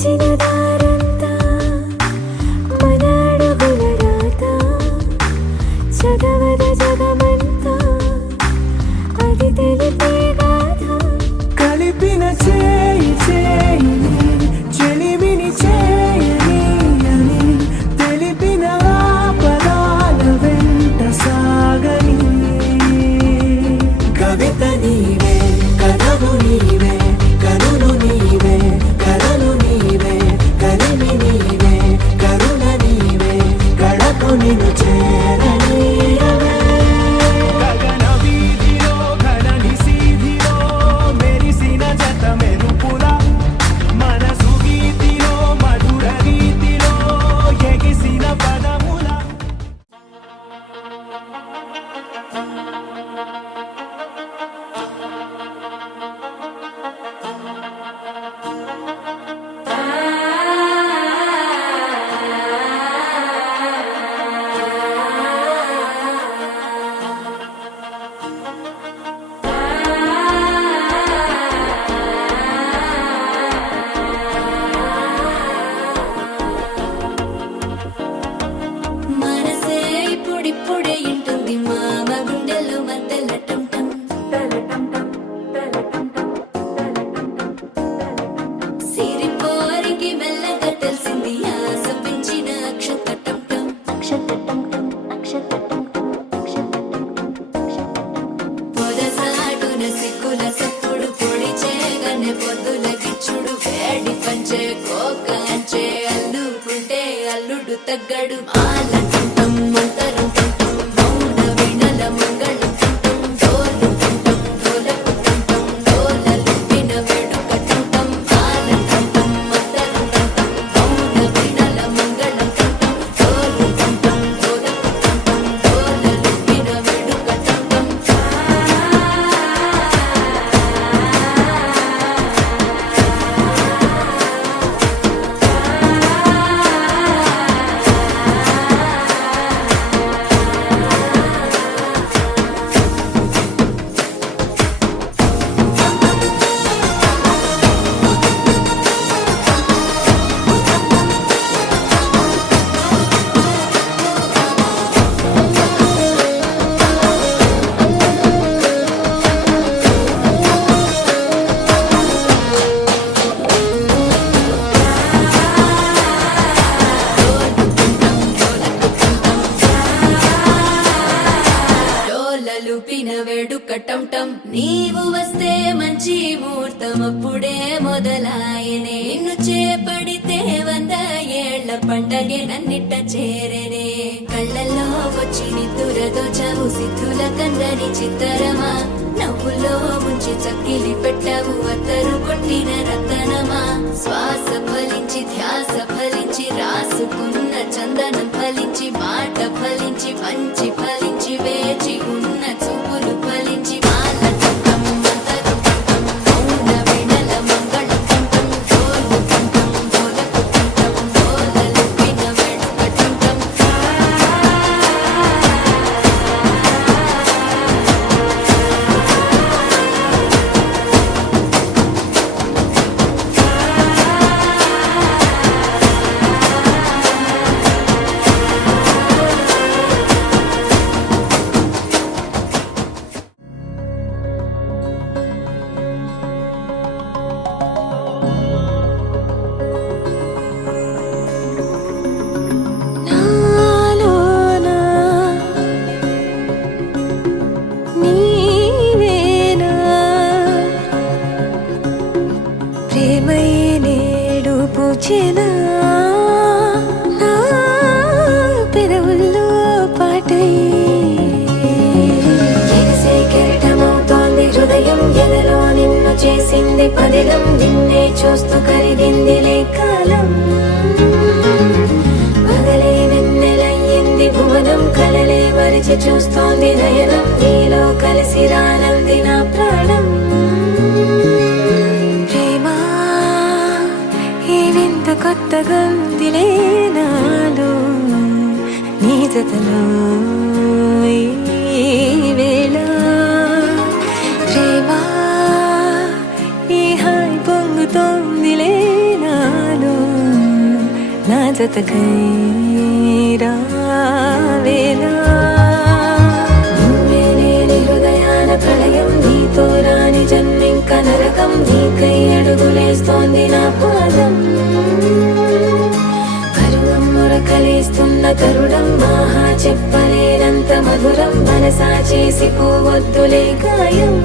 నడిచిన దారంతా మన అడుగుల రాత చదవద జగమంతా అది తెలిపే గాథ కలిపిన చేయి చేయిని చెలిమిని చేయని అని తెలిపిన పదాల వెంట సాగని కవిత నీవే కథవు నీవే కనులు నీవే కథలు నీవే కలిమి నీవే కరుణ నీవే కడకు నిన్ను చేరనీయవే గగన వీధిలో ఘనని సీధిలో మెరిసిన జత మెరుపుల మనసు గీతిలో మధుర రీతిలో ఎగిసిన పదముల మనసే ఇప్పుడిప్పుడే ఇంటుంది మామ గుండెల్లో మధ్యల టం టం సిరిపోరికి మెల్లగా తెలిసింది ఆశ పెంచిన అక్షత టం టం పొదసాటున సిగ్గుల సప్పుడు పొడి చేయగానే పొద్దుల గిచ్చుడు వేడి పంచే కోక అంచే అల్లుకుంటే అల్లుడు తగ్గడు మాల టుంటం మంతరం టుంటం మౌన వీణల మంగళం టుంటం డోలు టుంటం డోలకు టుంటం డోలలు విన వేడుక టుంటం మాల టుంటం మంతరం టుంటం మౌన వీణల మంగళం టుంటం డోలు టుంటం డోలకు టుంటం డోలలు విన వేడుక టుంటం డోలలుపిన వేడుక టం టం నీవు వస్తే మంచి ముహూర్తం అప్పుడే మొదలాయనే నిన్ను చేపడితే 100 ఏళ్ల పండగే నన్నిట్ట చేరనే కళ్ళల్లో వచ్చి నిద్దురదో చావు సిద్ధుల కందని చిత్తరమా నవ్వులో ముంచి చక్కిలి పెట్టావు అత్తరు కొట్టిన రతనమా శ్వాస ఫలించి ధ్యాస ఫలించి రాసుకున్న చందనం ఫలించి మాట ఫలించి మంచి ఫలించి వేచి ఉన్న చూపులు ఫలించి మాల టుంటం మంతరం టుంటం మౌన వీణల మంగళం టుంటం డోలు టుంటం డోలకు టుంటం డోలలు విన వేడుక టుంటం నాలోనా నీవేనా ప్రేమై నేడు పూచెనా నా పెదవుల్లో పాటై ఎగిసే కెరటమవుతోంది హృదయం ఎదలో నిన్ను చేసింది పదిలం నిన్నే చూస్తూ కరిగిందిలే కాలం పగలే వెన్నెలయ్యింది భువనం కలలే మరిచి చూస్తోంది నయనం నీలో కలిసి రానంది నా ప్రాణం ప్రేమా ఈ వింత కొత్తగా ఉందిలే నాలో నీ జతలో ఈ వేళ ప్రేమా ఈ హాయి పొంగుతోందిలే నాలో జతకై రావేలా నువ్వే లేని హృదయాల ప్రళయం నీతో రాని జన్మింక నరకం నీకై అడుగులేస్తోంది నా పాదం పరువం మురకలేస్తున్న తరుణం ఆహా చెప్పలేనంత మధురం మనసా చేసి పోవద్దులే గాయం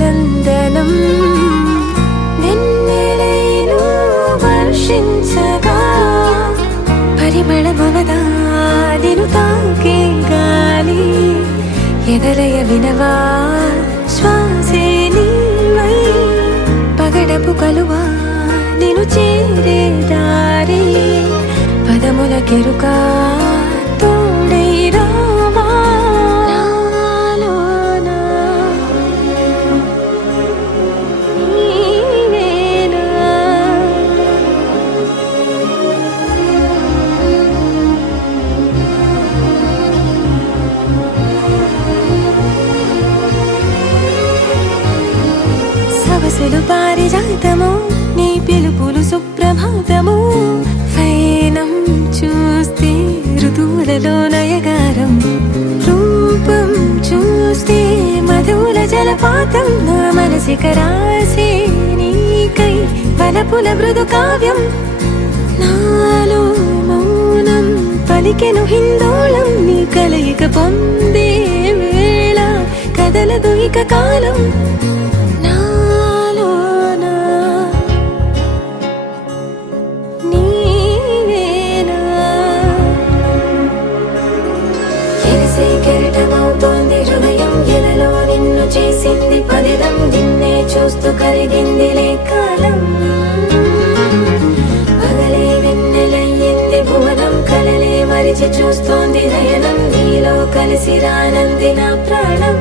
నందనం వెన్నెలైను వర్షించగా పరిమళమవదా నిను తాకే గాలి ఎదలయ వినవా శ్వాసే నీవై పగడపు కలువా నిను చేరే దారి పదముల కెరుకా తోడై రావా సవసులు పారిజాతము నీ పిలుపులు సుప్రభాతము ఫైనం చూస్తే ఋతువులలో నయగారం రూపం చూస్తే మధువుల జలపాతం నా మనసిక రాసే నీకై వలపుల మృదు కావ్యం నాలో మౌనం పలికెను హిందోళం నీ కలయిక పొందే వేళ కదలదు ఇక కాలం హృదయం ఎలలో నిన్ను చేసింది పదిదం నిన్నే చూస్తూ కరిగిందిలే కాలం పగలే వెన్నెలయ్యింది భువనం కలలే మరిచి చూస్తోంది నయనం నీలో కలిసి రానంది నా ప్రాణం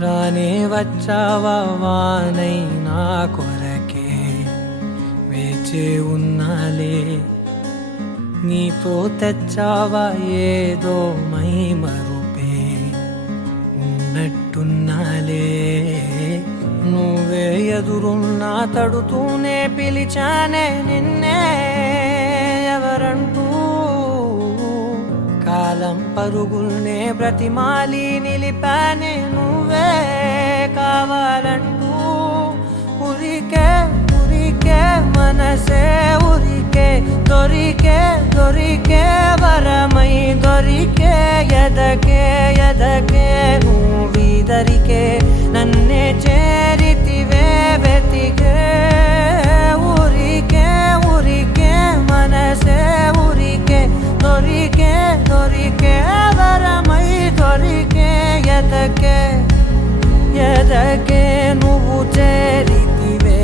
రానే వచ్చావా వానై నా కొరకే వేచే ఉన్నాలే నీతో తెచ్చావా ఏదో మై మరుపే ఉన్నట్టున్నాలే నువ్వే ఎదురున్నా తడుతూనే పిలిచానే నిన్నే ఎవరంటూ కాలం పరుగుల్నే బ్రతిమాలి నిలిపానే నువ్వే కావాలంటూ ఉరికే ఉరికే మనసే ఉరికే దొరికే దొరికే వరమై దొరికే ఎదకే ఎదకే నువ్వీదరికే నన్నే చేరితివే వెతికే ఉరికే ఉరికే మనసే ఉరికే దొరికే దొరికే వరమై దొరికే ఎదకే ఎదకే నువ్వు చేరితివే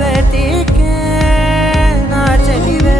వెతికే నా చెలివే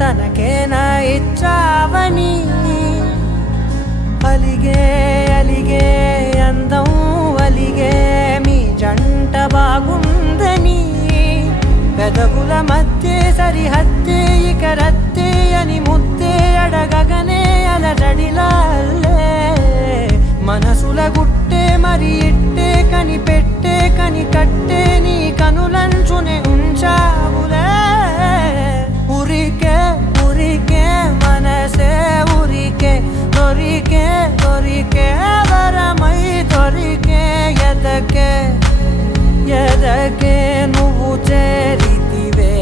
తనకేనా ఇచ్చావని అలిగే అలిగే అందం అలిగే మీ జంట బాగుందని పెదవుల మధ్య సరిహద్దే ఇక రద్దే అని ముద్దే అడగగనే అలజడిలా అల్లే మనసుల గుట్టే మరి ఇట్టే కనిపెట్టే కని కట్టే నీ కనులంచునే ఉంచావులే ఉరికే ఉరికే మనసే ఉరికే దొరికే దొరికే వరమై దొరికే ఎదకే ఎదకే నువ్వు చేరితివే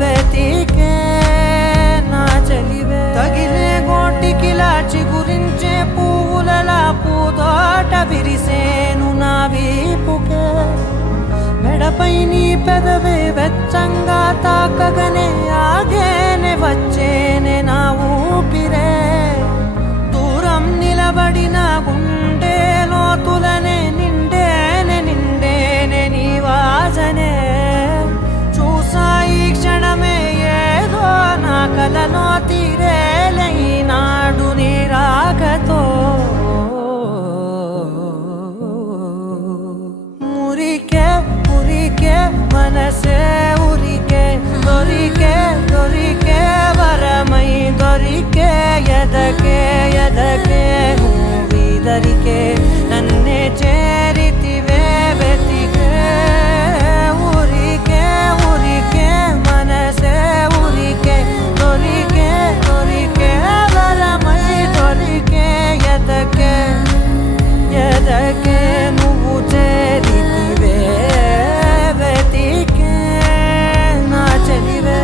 వెతికే నా చెలివే తగిలే గోటికిలా చిగురించే పువ్వులలా పూదోట విరిసేను నా వీపుకే మెడపై నీ పెదవే వెచ్చంగా తాకగనే ఆగేనే వచ్చేనే నా ఊపిరే దూరం నిలబడిన గుండె లోతులనే నిండేనే నిండేనే నీ వాసనే చూసా ఈ క్షణమే ఏదో నా కలలో తీరేలే నాడు నీ రాకతో మురికే మురికే మనసే ఉరికే దొరికే దొరికే వరమై దొరికే ఎదకే ఎదకే నువ్విదరికే నన్నే చేరితివే వెతికే ఉరికే ఉరికే మనసే ఉరికే దొరికే దొరికే వరమై దొరికే ఎదకే ఎదకే నువ్వు చేరితివే వెతికే నా చెలివే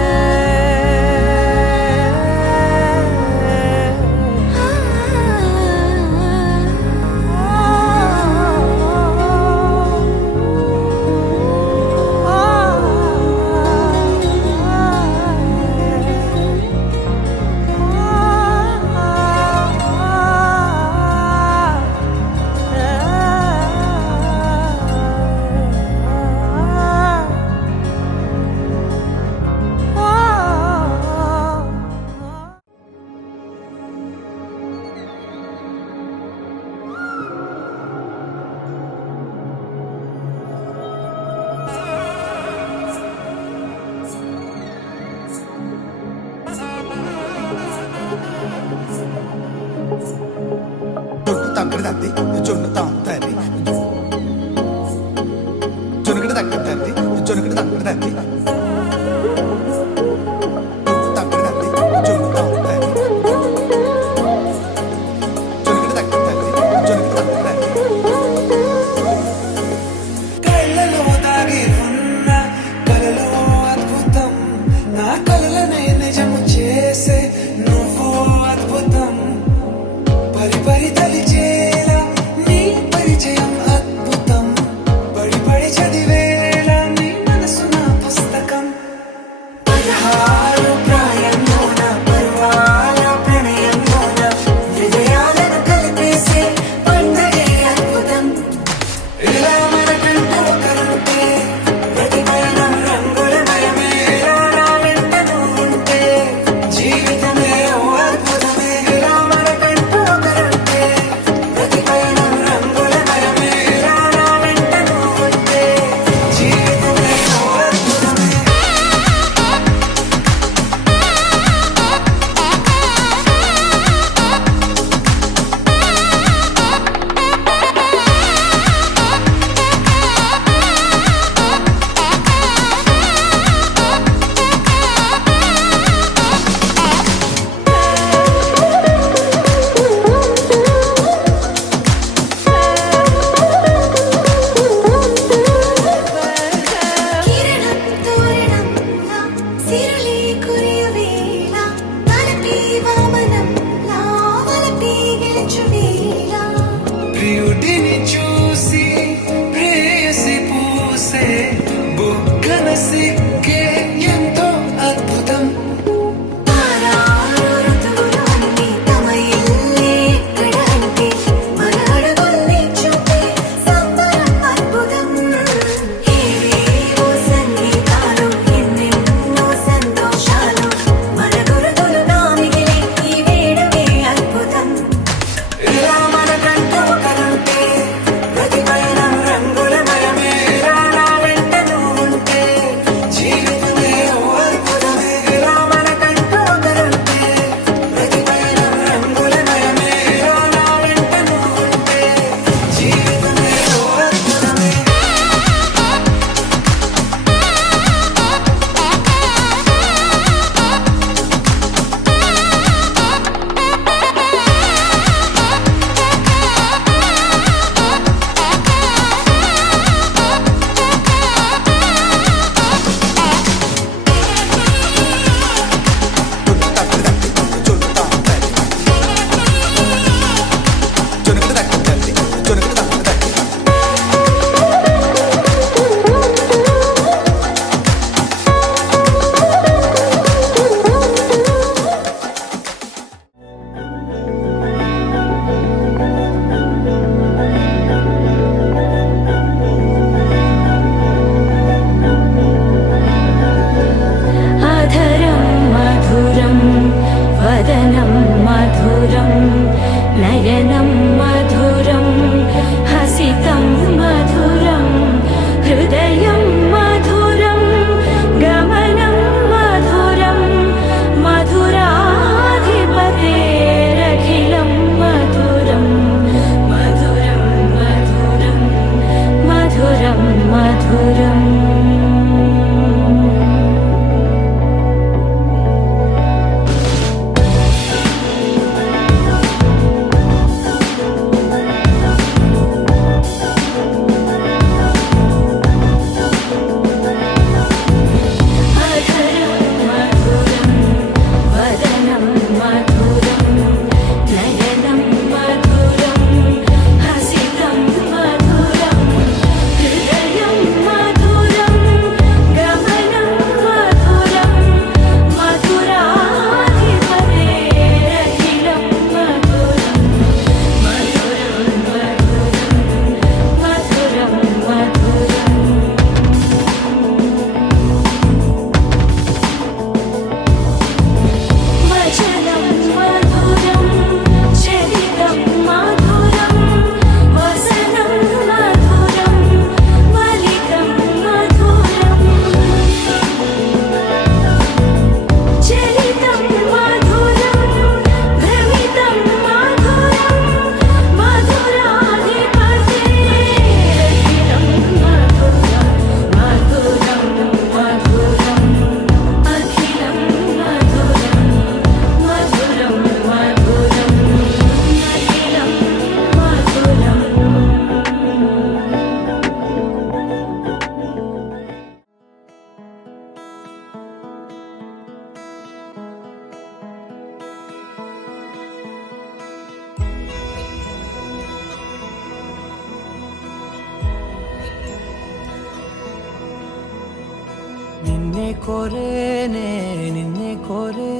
నిన్నే కోరే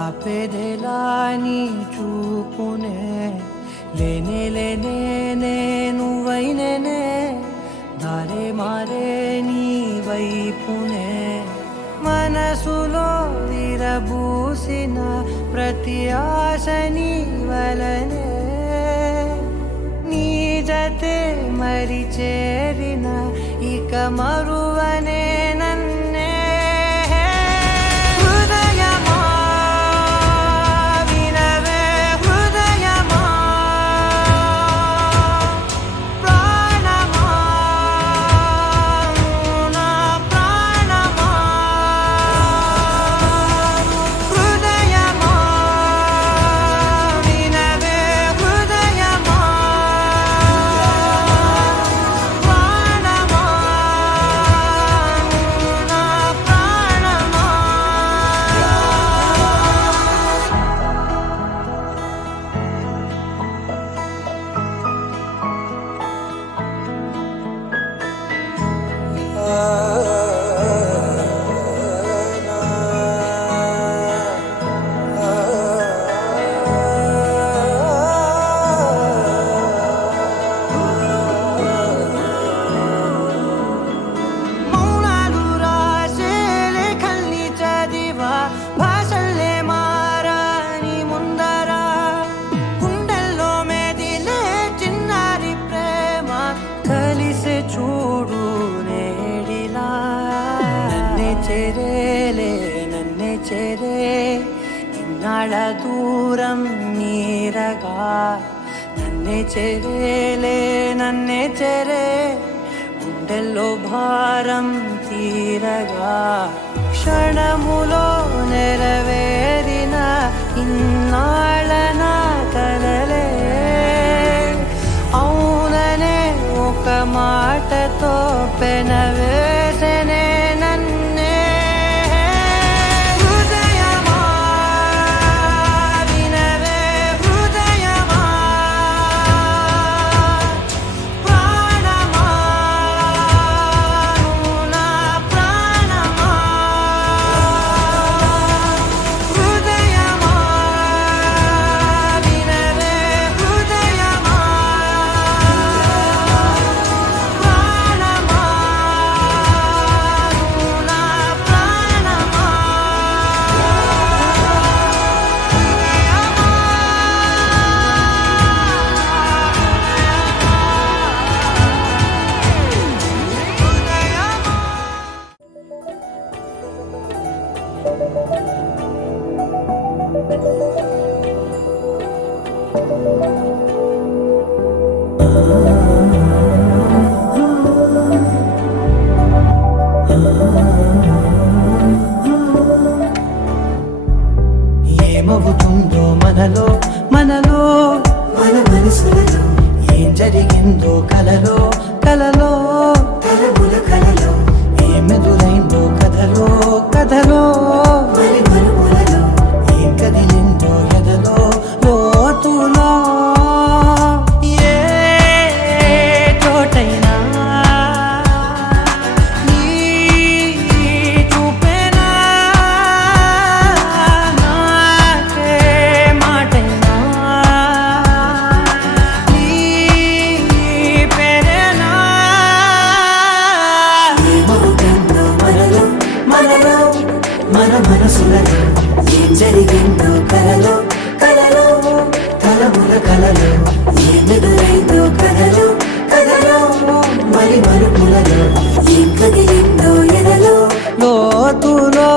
ఆపేదేలా నీ చూపునే లేనే నువ్వైనేనే దారే మారే నీ వైపునే మనసులో విరబూసిన ప్రతి ఆశ నీ వలనే నీ జతే మరి చేరిన ఇక మరువనే నన్నే హృదయమా వినవే హృదయమా ప్రాణమా నా ప్రాణమా హృదయమా వినవే హృదయమా ప్రాణమా నా ప్రాణమా మౌనాలు రాసే లేఖల్ని చదివా భాషల్లే మారాని ముందర గుండెల్లో మెదిలే చిన్నారి ప్రేమ కలిసే చూడు నేడిలా నన్నే చేరే ఇన్నాళ్ళ దూరం నీరగా నన్నే చేరే గుండెల్లో భారం తీరగా క్షణములో నెరవేరిన ఇన్నాళ్ళ నా కలలే అవుననే ఒక మాటతో పెనవేసనే నన్నే హృదయమా వినవే హృదయమా ప్రాణమా నా ప్రాణమా హృదయమా వినవే హృదయమా ప్రాణమా నా ప్రాణమా ఏమవుతుందో మనలో మన మనసులలో ఏం జరిగిందో కలలో తలముల కలలో ఏమెదురైందో కథలో మరి మరుపులలో ఏం కదిలిందో ఎదలో లోతులో ఏ చోటైనా నీ చూపేనా నాకే మాటైనా నీ పేరేనా ఏమవుతుందో మనలో మన మనసులలో ఏం జరిగిందో కలలో తలముల కలలో ఏమెదురైందో కథలో మరి మరుపులలో ఏం కదిలిందో ఎదలో లోతులో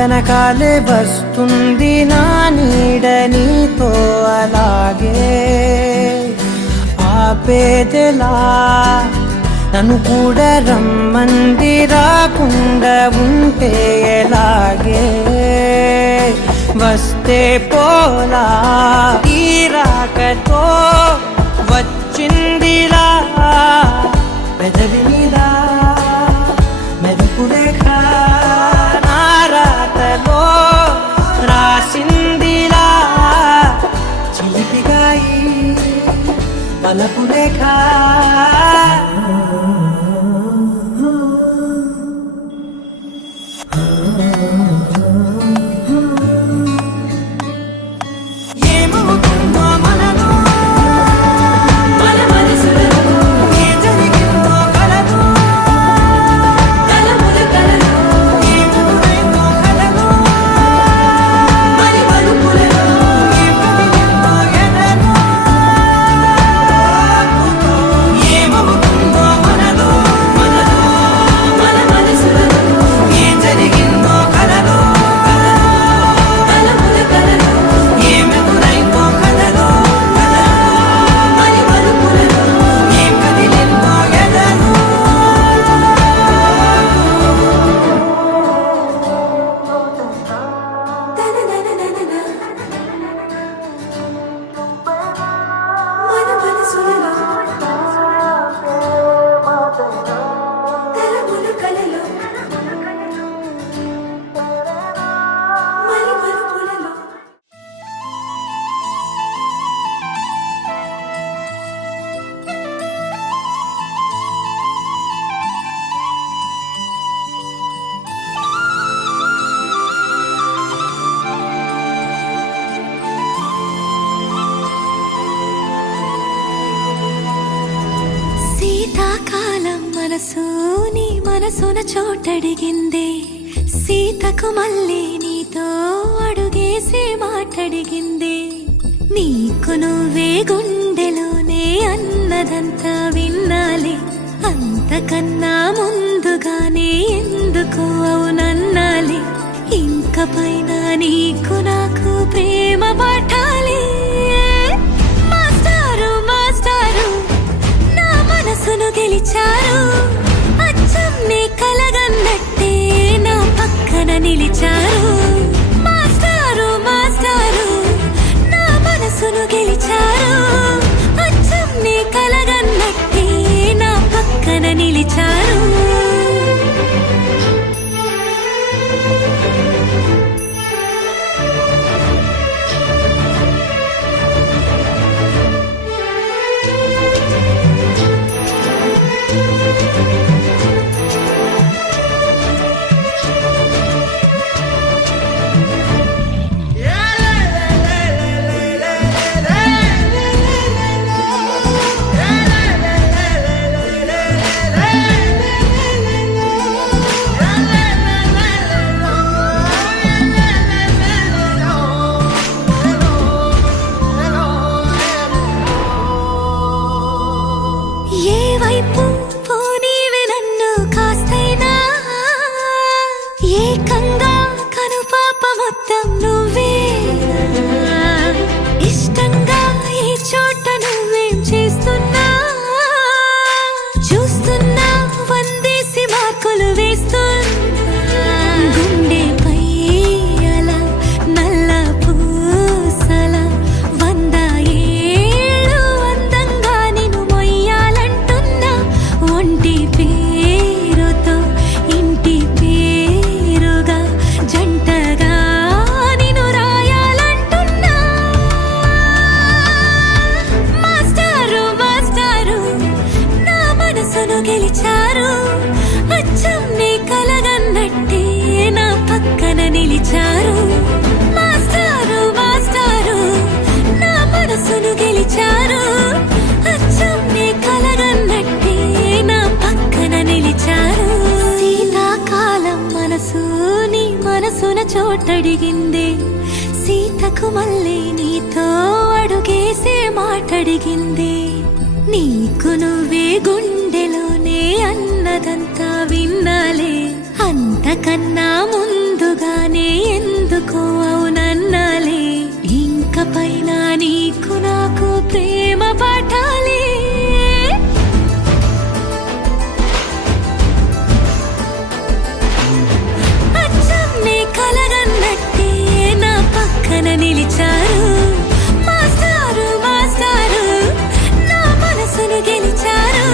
వెనకాలే వస్తుంది నా నీడ నీతో అలాగే ఆపేదెలా నన్ను కూడా రమ్మంది రాకుండా ఉంటే ఎలాగే వస్తే పోలా ఈ రాకతో వచ్చిందిలా పెదవి మీద మెరుపు రేఖ నా రాతలో రాసిందిలా చిలిపిగా ఈ వలపు రేఖ మనసు నీ మనసున చోటడిగిందే సీతకు మళ్ళీ నీతో అడుగేసి మాటడిగిందే నీకు నువ్వే గుండెలోనే అన్నదంతా విన్నాలే అంతకన్నా ముందుగానే ఎందుకు అవునన్నాలే ఇంక పైన నీకు నాకు ప్రేమ పాఠాలే మాస్టారు మాస్టారు నా మనసును గెలిచారు అచ్చం నీ కలగన్నట్టే నా పక్కన నిలిచారు మాస్టారు మాస్టారు నా మనసును గెలిచారు అచ్చం నీ కలగన్నట్టే నా పక్కన నిలిచారు చోటడిగిందే సీతకు మళ్ళీ నీతో అడుగేసే మాటడిగిందే నీకు నువ్వే గుండెలోనే అన్నదంతా విన్నాలే అంత అంతకన్నా ముందుగానే ఎందుకో అవునన్నాలే, ఇంక పైన నీకు నాకు ప్రేమ పాఠాలే. అచ్చం నీ కలగన్నట్టే నా పక్కన నిలిచారు మాస్టారు మాస్టారు, నా మనసును గెలిచారు.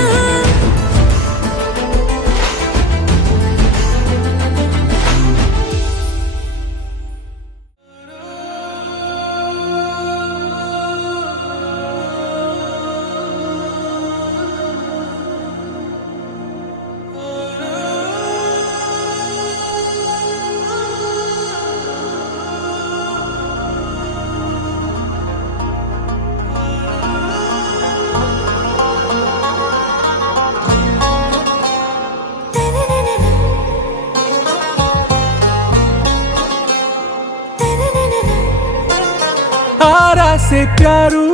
आरा से प्यारू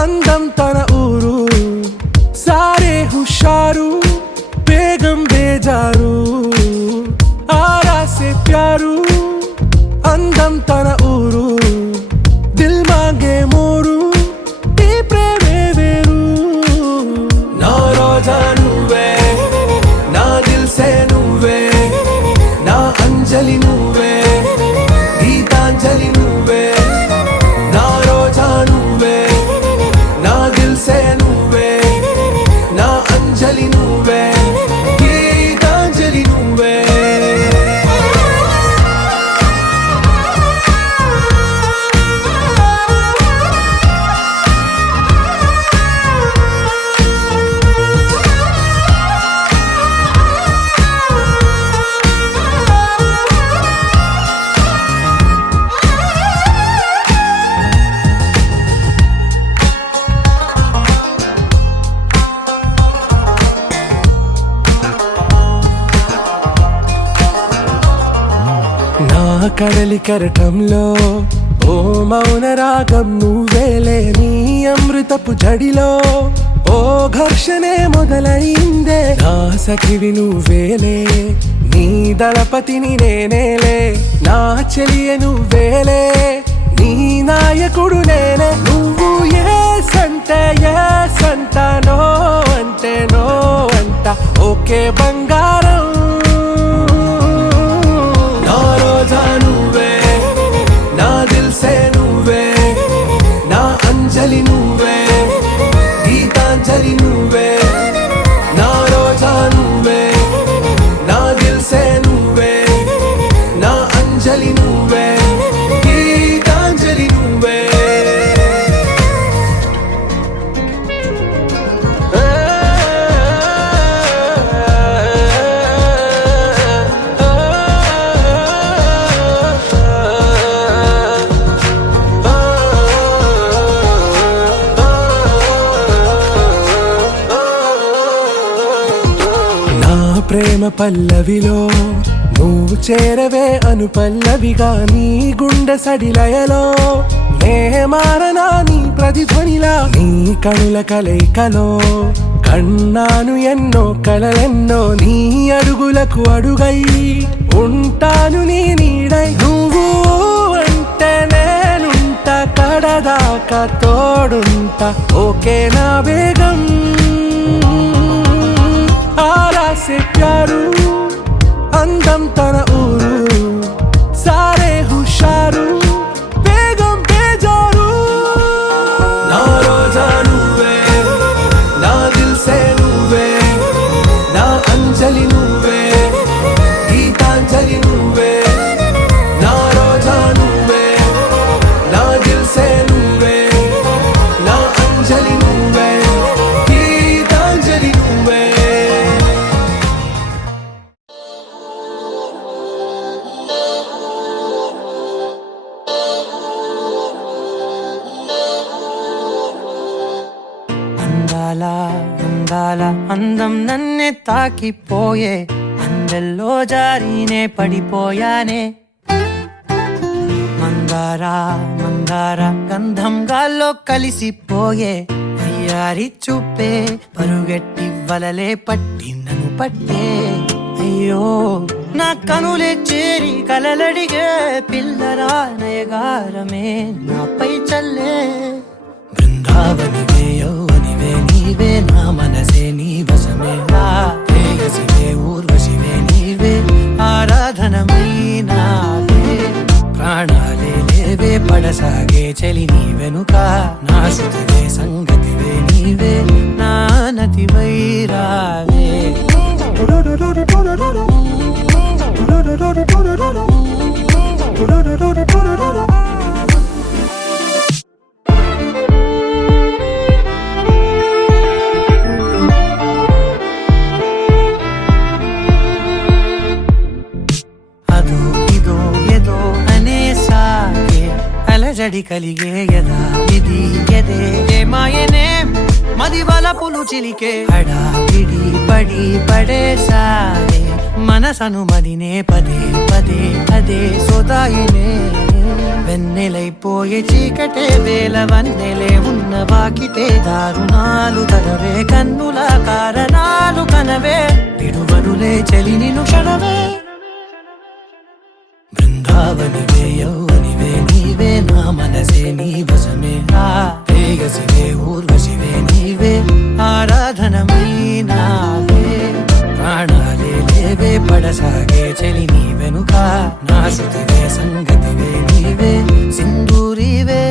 అందం తన ఊరు సారే హుషారు బేగం బేజారు. ఆరా से प्यारू అందం తన ఊరు దిల్ మాంగే మోరు ఈ ప్రేమే వేరు. నా రోజా నువ్వే నా దిల్ సే నువ్వే నా అంజలి నువ్వే గీతాంజలి నువ్వే. నా రోజా నువ్వే నా దిల్ సే నువ్వే నా అంజలి నువ్వే గీతాంజలి నువ్వే. నా కడలి కెరటంలో ఓ మౌన రాగం నువ్వేలే, నీ అమృతపు జడిలో ఓ ఘర్షణే మొదలైందే. నా సఖివి నువ్వేలే నీ దళపతిని నేనేలే, నా చెలియ నువ్వేలే నీ నాయకుడు నేనే. నువ్వు ఏ సంట నో అంటే నో అంట ఓకే బంగారం. నా రోజా నువ్వే నా దిల్ సే నువ్వే నా అంజలి నువ్వే గీతాంజలి నువ్వే. నా రోజా నువ్వే నా దిల్ సే నువ్వే నా అంజలి నువ్వే గీతాంజలి నువ్వే. ప్రేమ పల్లవిలో నువ్వు చేరవే అను పల్లవిగా, నీ గుండె సడిలయలో నే మారనా నీ ప్రతిధ్వనిలా. నీ కనుల కలయికలో కన్నాను ఎన్నో కలలెన్నో, నీ అడుగులకు అడుగై ఉంటాను నీ నీడై. నువ్వు అంటే నేనుంట కడదాకా తోడుంటా ఓకే నా బేగం. ఆరా से प्यारू అందం తన ఊరు సారే హుషారు బేగం బేజారు. నా రోజా నువ్వే నా దిల్ సే నువ్వే నా అంజలి నువ్వే గీతాంజలి నువ్వే. నా రోజా నువ్వే నా దిల్ సే నువ్వే నా అంజలి నువ్వే గీతాంజలి నువ్వే. అందాల అందం నన్నే తాకిపోయే, అందెల్లో జారీనే పడిపోయానే. మందార గంధం గాల్లో కలిసిపోయే, అయ్యారి చూపే పరుగెట్టి వలలే పట్టి నన్ను పట్టే. అయ్యో నా కనులే చేరి కలలడిగే పిల్లరా నయగారమే నాపై చల్లే బృందావనివే యౌవనివే నీవే నా మనసే నీ వశమే నా ప్రేయసివే ఊర్వశివే నీవే ఆరాధనమైనావే ప్రాణాలే లేవే పడసాగే చలి నీ వెనుక నా శృతివే సంగతివే నీవే నా నతివై రావే అదో ఇదో ఏదో అనేసాగే అలజడి కలిగే యదా ఇది ఎదే మాయనే మది వలపులు చిలికే హడావిడి పడి పడేసాగే మనసను మదినే పదే పదే అదే సోదాయినే వెన్నెలైపోయే చీకటే వేల వన్నెలే ఉన్న వాకిటే దారుణాలు తగవే కన్నుల కారణాలు కనవే విడువరులే చలి నిను క్షణమే బృందావనివే యౌవనివే నీవే నా మనసే నీ వశమే నా ప్రేయసివే ఊర్వశివే నీవే ఆరాధనమైనావే ప్రాణాలే లేవే పడసాగే చలి నీ వెనుక నా శృతివే సంగతివే నీవే సింధూరివే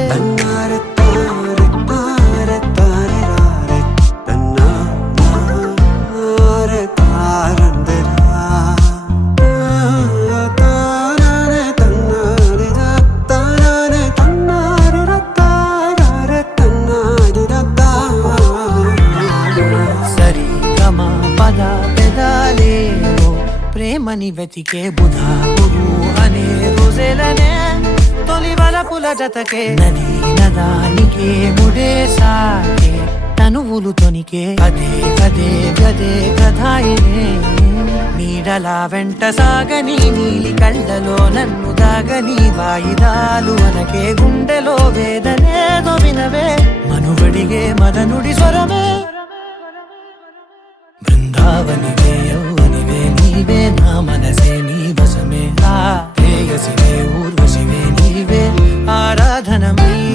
సరి గమ పద పెదాలేవో ప్రేమని వెతికే బుధా గురు అనే రోజులనే తొలి వలపుల జతకే నది నదానికే ముడేసాకే తనువులు తొనికే పదే పదే గదే గదాయినే నీడలా వెంట సాగని నీలి కళ్ళలో నన్ను దాగని వాయిదాలు అనకే గుండెలో వేదనేదో వినవే మనువడిగే మదనుడి స్వరమే బృందావనివే యౌవనివే నీవే నా మనసే నీ వశమే నా ప్రేయసివే ఊర్వశివే నీవే ఆరాధనమైనావే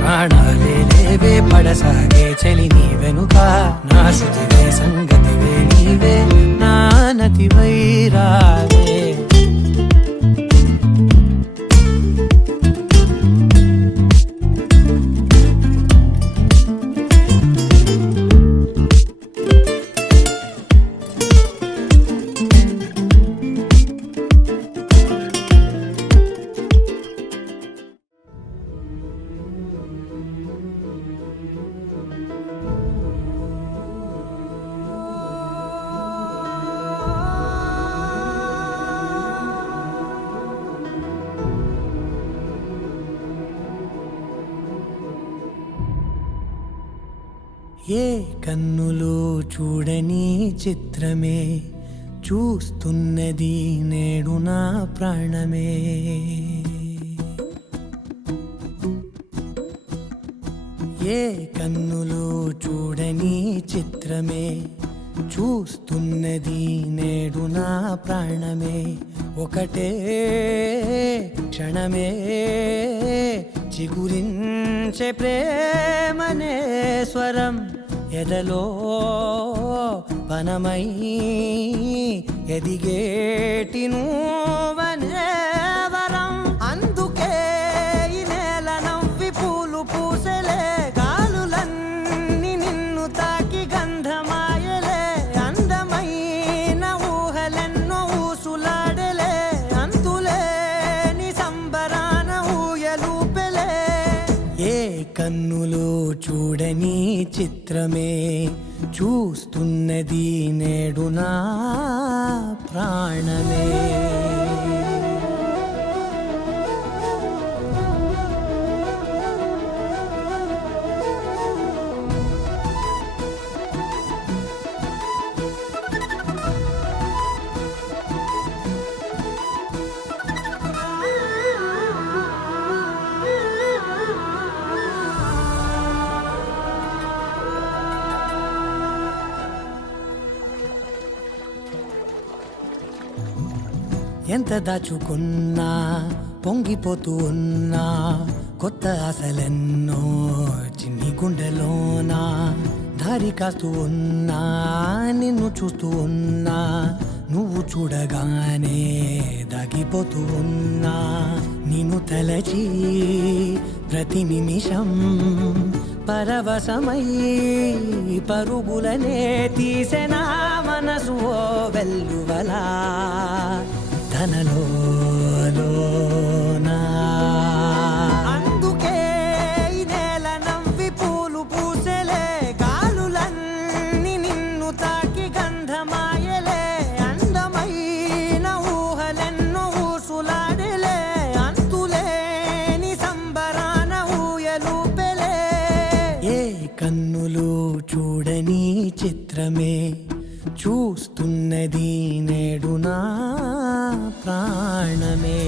ప్రాణాలే లేవే పడసాగే చలి నీ వెనుక నా శృతివే సంగతివే నీవే నా నతివై రావే ఏ కన్నులు చూడని చిత్రమే చూస్తున్నది నేడు నా ప్రాణమే ఏ కన్నులు చూడని చిత్రమే చూస్తున్నది నేడు నా ప్రాణమే ఒకటే క్షణమే చిగురించే ప్రేమనే స్వరం ఎదలో వనమై ఎదిగేటి నువ్వనే వరం అందుకే ఈ నేల నవ్వి పూలు పూసలే గాలులన్నీ నిన్ను తాకి గంధమాయలే అందమైన ఊహలెన్నో ఊసులాడలే అంతులేని సంబరాన ఊయలూపెలే ఏ కన్నులు చూడని చిత్రమే చూస్తున్నది నేడు నా ప్రాణమే ఎంత దాచుకున్నా పొంగిపోతూ ఉన్నా కొత్త ఆశలెన్నో చిన్ని గుండెలోనా దారి కాస్తూ ఉన్నా నిన్ను చూస్తూ ఉన్నా నువ్వు చూడగానే దాగిపోతూ ఉన్నా నిన్ను తలచి ప్రతి నిమిషం పరవశమై పరుగులనే తీసెనా మనసు ఓ వెల్లువలా తనలోనా అందుకే ఈ నేల నవ్వి పూలు పూసెలే గాలులన్నీ నిన్ను తాకి గంధమాయలే అందమైన ఊహలెన్నో ఊసులాడలే అంతులేని సంబరాన ఊయలూపెలే ఏ కన్నులు చూడని చిత్రమే చూస్తున్నది నేడు నా ప్రాణమే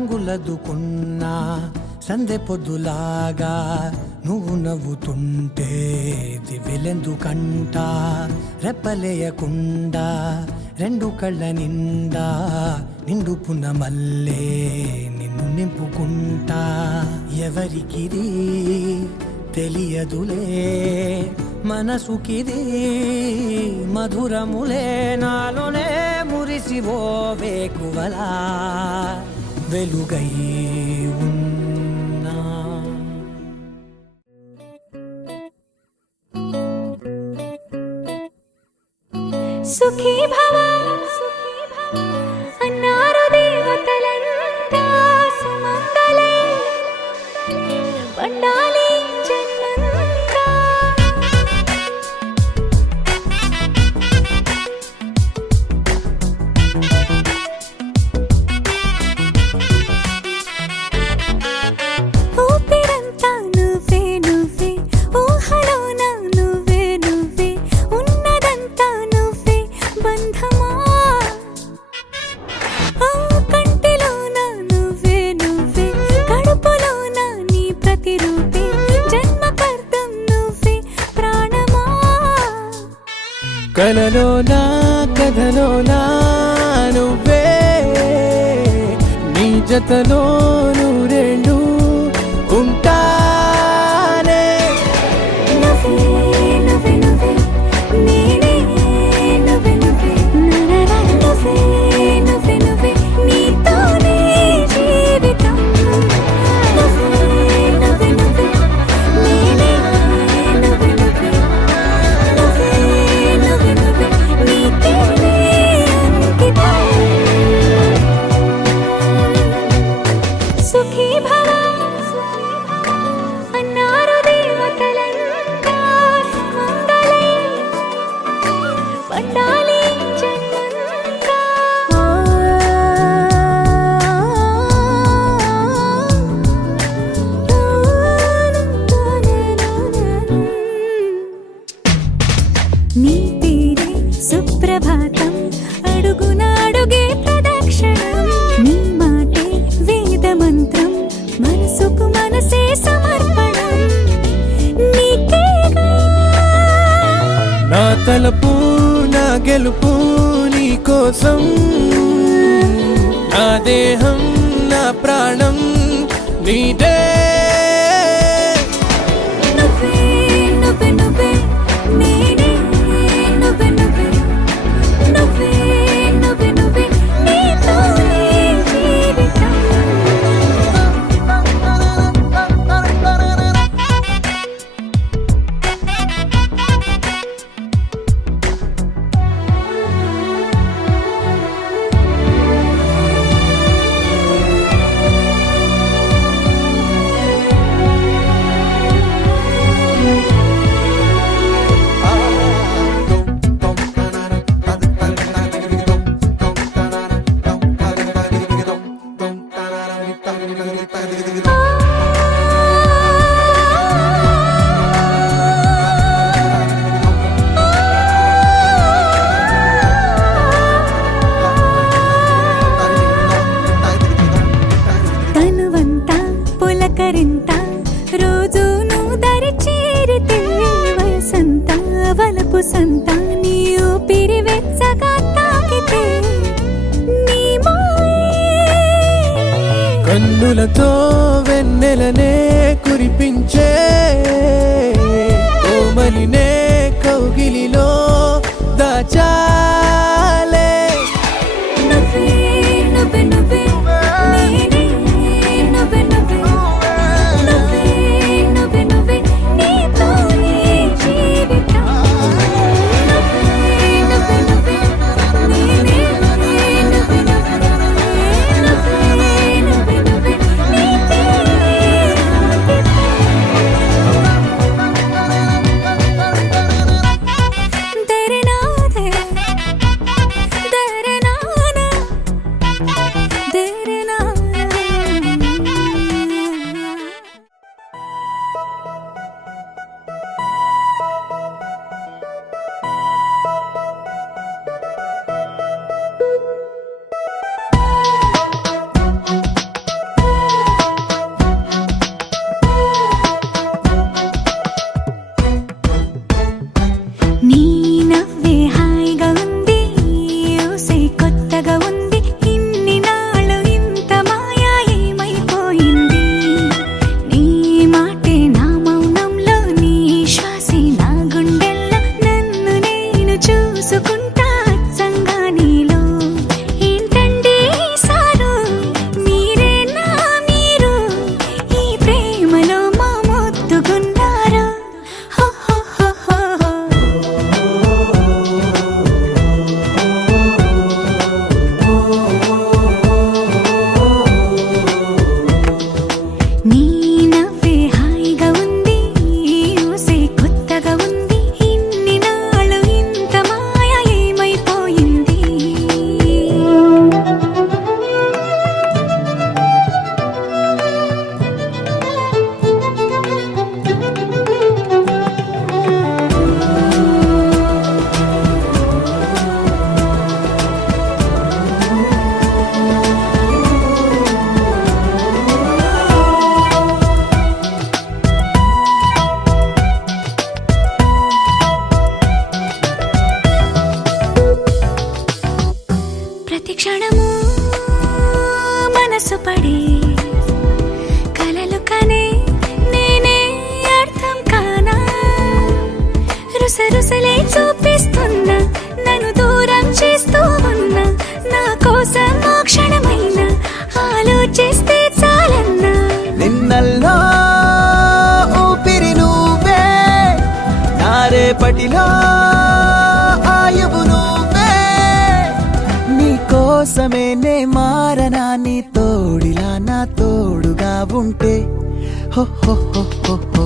రంగులదుకున్నా సందె పొద్దులాగా నువ్వు నవ్వుతుంటే దివెలెందుకంట రెప్పలేయకుండా రెండు కళ్ళ నిండా నిండు పున్నమల్లే నిన్ను నింపుకుంటా ఎవరికిది తెలియదులే మనసుకిది మధురములే నాలోనే మురిసివో వేకువలా వెలుగై ఉన్నా సుఖీ భవ అన్నారు దేవతలంతా సుమంగళే పండాలి జన్మంతా ఊపిరంతా నువ్వే నువ్వే ఊహలోన నువ్వే నువ్వే ఉన్నదంతా నువ్వే బంధమా ఆ కంటిలోన నువ్వే నువ్వే కడుపులోన నీ ప్రతిరూపే జన్మకర్తం నువ్వే ప్రాణమా కలలోనా కథలోనా నువ్వే నీ జతలో నూరెండు ఉంటానే నువ్వే నువ్వే నువ్వే నేనే నువ్వే నువ్వే నరరా నువ్వే నువ్వే నువ్వే నీతోనే జీవితం నువ్వే నువ్వే నువ్వే నేనే నువ్వే నువ్వే నువ్వే నువ్వే నువ్వే నీకేనే అంకితం సుఖీ భవ అన్నారు దేవతలంతా సుమంగళే పండాలి జన్మంతా నీ పేరే సుప్రభాతం అడుగునాడుగే ప్రదక్షిణం నీ మాటే వేదమంత్రం మనసుకు మనసే సమర్పణం నీకేగా నా తలపు నా గెలుపు నీ కోసం నా దేహం నా ప్రాణం నీదే నువ్వే నువ్వే నువ్వే నేనే నువ్వే నువ్వే నువ్వే నువ్వే నువ్వే నీతోనే జీవితం ముద్దులతో వెన్నెలనే కురిపించే కోమలినే కౌగిలిలో దాచాలే. నువ్వే నువ్వే నువ్వే నేనే నువ్వే నువ్వే నువ్వే నువ్వే నువ్వే నీతోనే జీవితం. నువ్వే నువ్వే నువ్వే నేనే నువ్వే నువ్వే నువ్వే నువ్వే నువ్వే నీకే దరనాదే దరనానా దరనానా. నీ నవ్వే హాయిగా ఉంది, ఊసే కొత్తగా ఉంది, ఇన్ని నాళ్ళు ఇంత మాయా ఏమైపోయింది. నీ మాటే నా మౌనంలో, నీ శ్వాసే నా గుండెల్లో, నన్ను నేను చూసుకుంటా అచ్చంగా నీలో. ఏంటండి సారు మీరేనా మీరు, ఈ ప్రేమలో మా ముద్దుగున్నారు. హో హో హో హో హో. నీ నవ్వే హాయిగా ఉంది, ఊసే కొత్తగా ఉంది, ఇన్ని నాళ్ళు ఇంత మాయ ఏమైపోయింది. ప్రతి క్షణము మనసు పడే కలలు కనే నేనే అర్థం కానా. రుసరుసలే చూపిస్తున్నా, నన్ను దూరం చేస్తూ ఉన్నా, నా కోసం ఓ క్షణమైన ఆలోచిస్తే చాలన్నా. నిన్నల్లో ఊపిరి నువ్వే, నా రేపటిలో ఆయువు నువ్వే. నీ కోసమే నే మారనా, నీ తోడిలా నా తోడుగా ఉంటే. హో హో హో హో హో.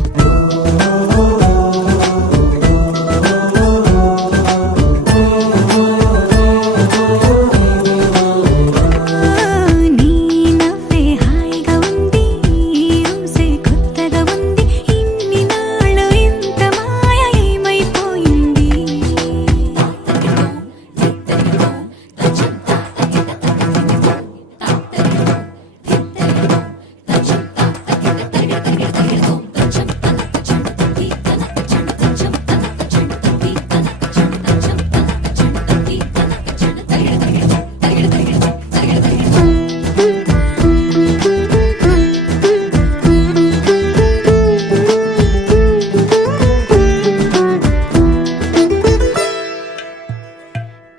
నీ నవ్వే హాయిగా ఉంది, ఊసే కొత్తగా ఉంది, ఇన్ని నాళ్ళు ఇంత మాయ ఏమైపోయింది.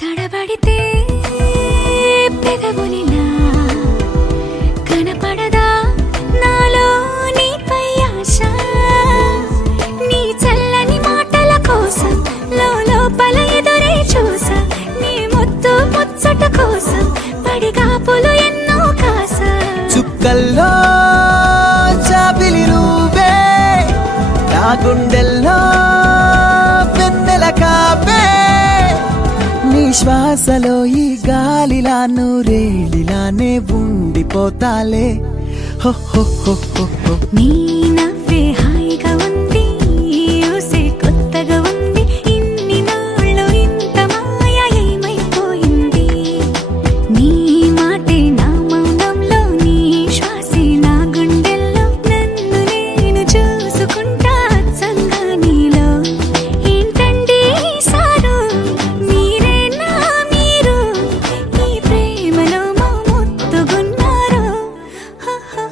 తడబడితే పెదవులిలా కనపడదా నాలో నీపై ఆశ. నీ చల్లని మాటల కోసం లోపల ఎదురే చూసా, నీ ముద్దు ముచ్చట కోసం పడిగాపులు ఎన్నో కాసా. చుక్కల్లో చాపిలి నువ్వే, నా గుండెల్లో వెన్నెల కాపే. నీ శ్వాసలో ఈ గాలిలా నూరేళిలానే ఉండిపోతాలే. హో హో హో హో హో. నీ నవ్వే హాయిగా ఉంది, ఊసే కొత్తగా ఉంది, ఇన్ని నాళ్ళు ఇంత మాయ ఏమైపోయింది. నీ మాటే నా మౌనంలో, నీ శ్వాసే నా గుండెల్లో, నన్ను నేను చూసుకుంటా అచ్చంగా నీలో. ఏంటండి సారు మీరేనా మీరు, ఈ ప్రేమలో మా ముద్దుగున్నారు. హో హో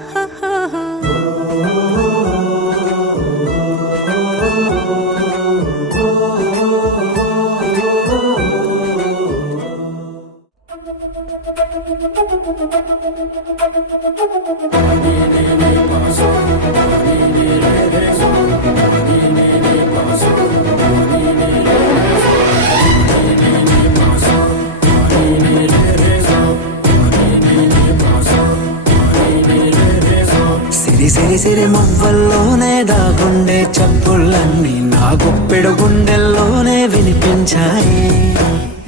సిరి సిరి సిరి మువ్వల్లోనే దాగుండే చప్పుళ్ళన్నీ నా గుప్పెడు గుండెల్లోనే వినిపించాయి.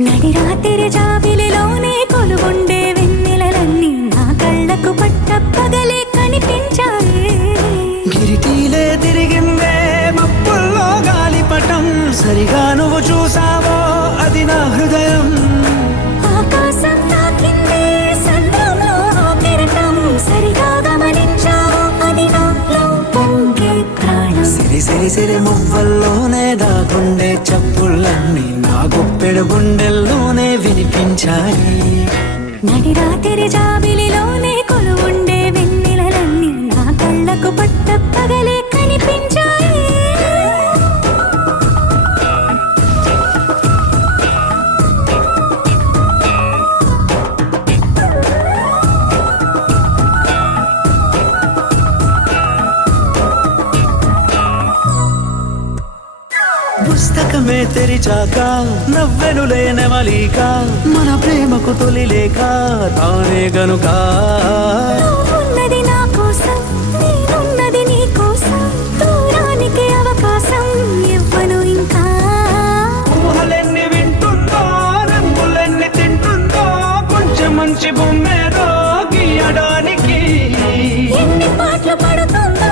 నడి రాత్రి జాబిలిలోనే కొలువుండే వెన్నెలలన్నీ నా కళ్ళకు పట్ట పగలే కనిపించాయి. గిరిటీలే తిరిగిందే మప్పుల్లో గాలిపటం, సరిగా నువ్వు చూసావో అది నా హృదయం. ఆకాశం తాకిందే సంద్రంలో కెరటం, సరిగా గమనించావో అది నాలో పొంగే ప్రాణం. సిరి సిరి సిరి మువ్వల్లోనే దాగుండే చప్పుళ్ళన్నీ నా గుప్పెడు గుండెల్లోనే వినిపించాయి. నడి రాత్రి జాబిలిలోనే కొలువుండే వెన్నెలలన్నీ నా కళ్ళకు పట్ట పగలే కనిపించాయి. పుస్తకమే తెరిచాక నవ్వెనులే నెమలిక, మన ప్రేమకు తొలి లేక తానే గనుక. ఉన్నది నా కోసం, నేనున్నది నీ కోసం, దూరానికి అవకాశం ఇవ్వను ఇంకా. ఊహలెన్ని వింటుందో, రంగులెన్ని తింటుందో, కొంచెం మంచి బొమ్మేదో గీయడానికి. ఎన్ని పాటలు పడుతుందో,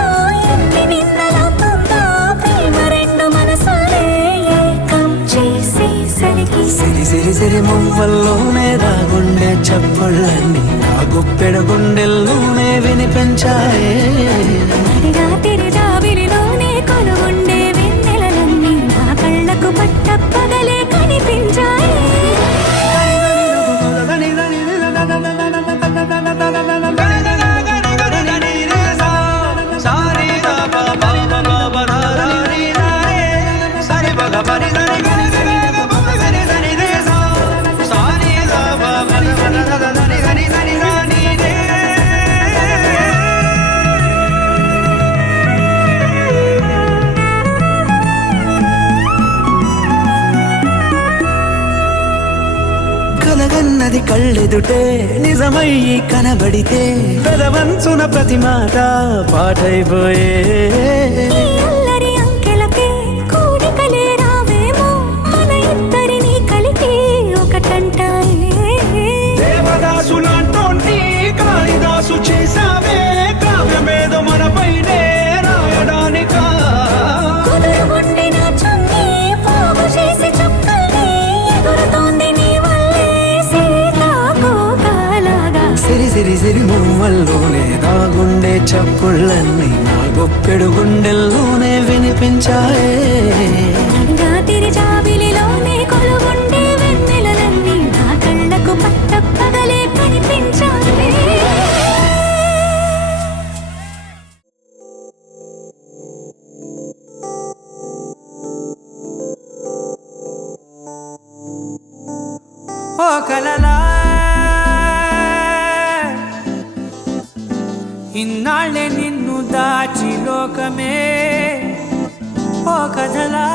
ఎన్ని నిన్నలవుతుందో, ప్రేమ రెండు మనసులే ఏకం చేసేసరికి. సిరి సిరి సిరి మువ్వల్లోనే దాగుండే చప్పుళ్ళన్నీ నా గుప్పెడు గుండెల్లోనే వినిపించాయి. నడి రాత్రి జాబిలిలోనే కొలువుండే వెన్నెలలన్నీ నా కళ్ళకు పట్ట పగలే కనిపించాయి. కలగన్నది కళ్ళెదుటే నిజమయ్యి కనబడితే, పెదవంచున ప్రతి మాట పాటైపోయే. ఈ అల్లరి అంకెలకే కూడికలే రావేమో, మన ఇద్దరిని కలిపి ఒకటంటాయే. దేవదాసులంటోంటి కాళిదాసు చేసావే, కావ్యమేదో మనపైనే రాయడానికా. కుదురుగుండి నా చున్నీ పోగు చేసి చుక్కల్ని ఎగురుతోంది నీ వల్లే సీతాకోకలాగా. సిరి సిరి సిరి మువ్వల్లోనే దాగుండే చప్పుళ్ళన్నీ నా గుప్పెడు గుండెల్లోనే వినిపించాయే. నడి రాత్రి జాబిలిలోనే కొలువుండే వెన్నెలలన్నీ నా కళ్ళకు పట్ట పగలే కనిపించాయి. ఓ కలలా ఇన్నాళ్ళే నిన్ను దాచి లోకమే, ఓ కథలా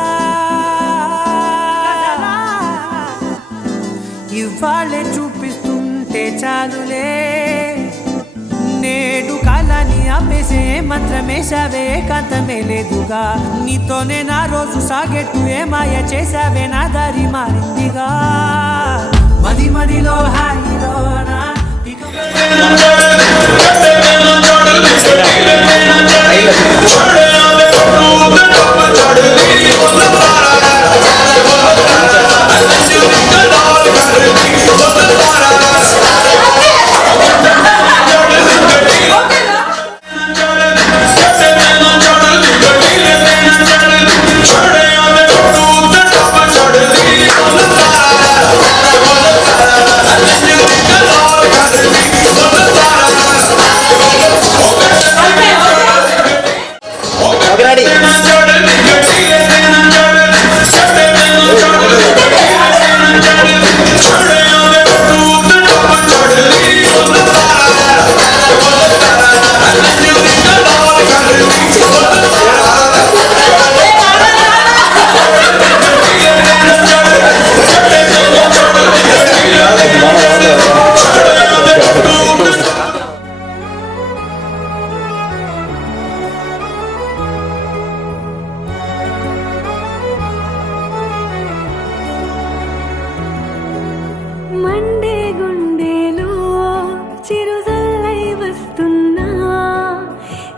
ఇవాళ్ళే చూపిస్తుంటే చాలులే. నేడు కాలాన్ని ఆపేసే మంత్రమేశావే, కాంతమే లేదుగా. నీతోనే నా రోజు సాగెట్టు ఏ మాయ చేశావే, నా దారి మారిందిగా. మది మదిలో హాయిలోనా మండే గుండెలో చిరుజల్లై వస్తున్నా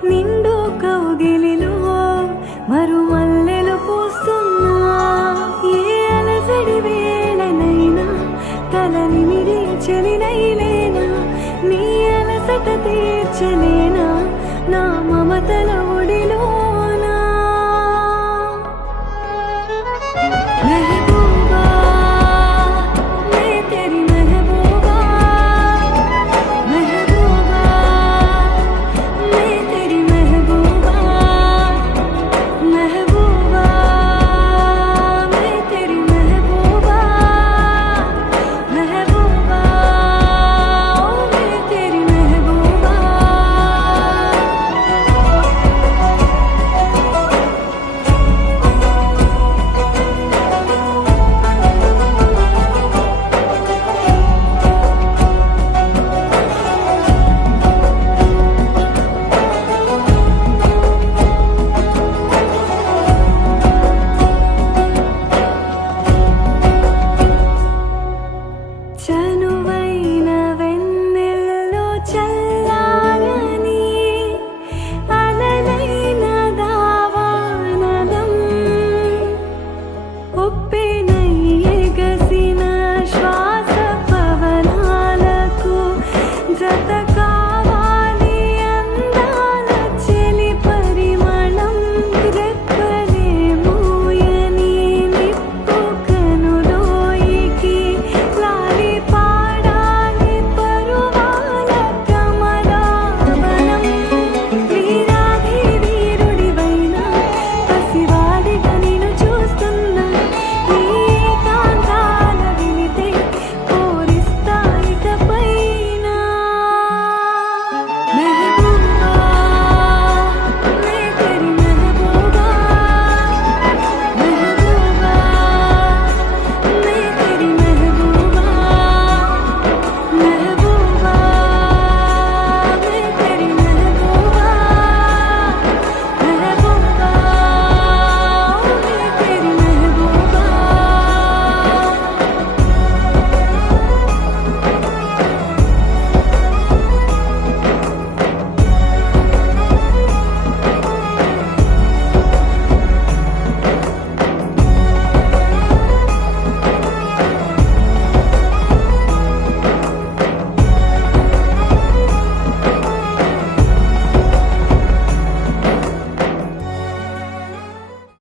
నిండు కౌగిలిలో మరుమల్లెలు పూస్తున్నా ఏ అలసడి వేళనైనా తలని మిరించలినైలేనా నీ అలసట తీర్చలేనా నా మమతలో